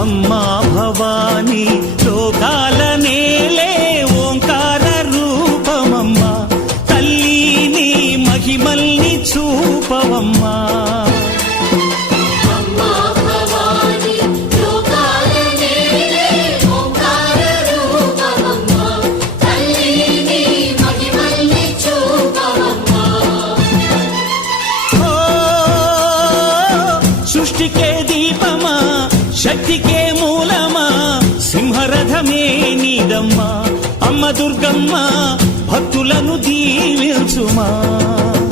అమ్మా భవానీ లోకాల నేలే ఓంకార రూపమమ్మా తల్లి నీ మహిమల్ని చూపవమ్మా సృష్టికే దీపమా శక్తికే మూలమా సింహరథమే నీదమ్మా అమ్మ దుర్గమ్మ భక్తులను దీవించుమా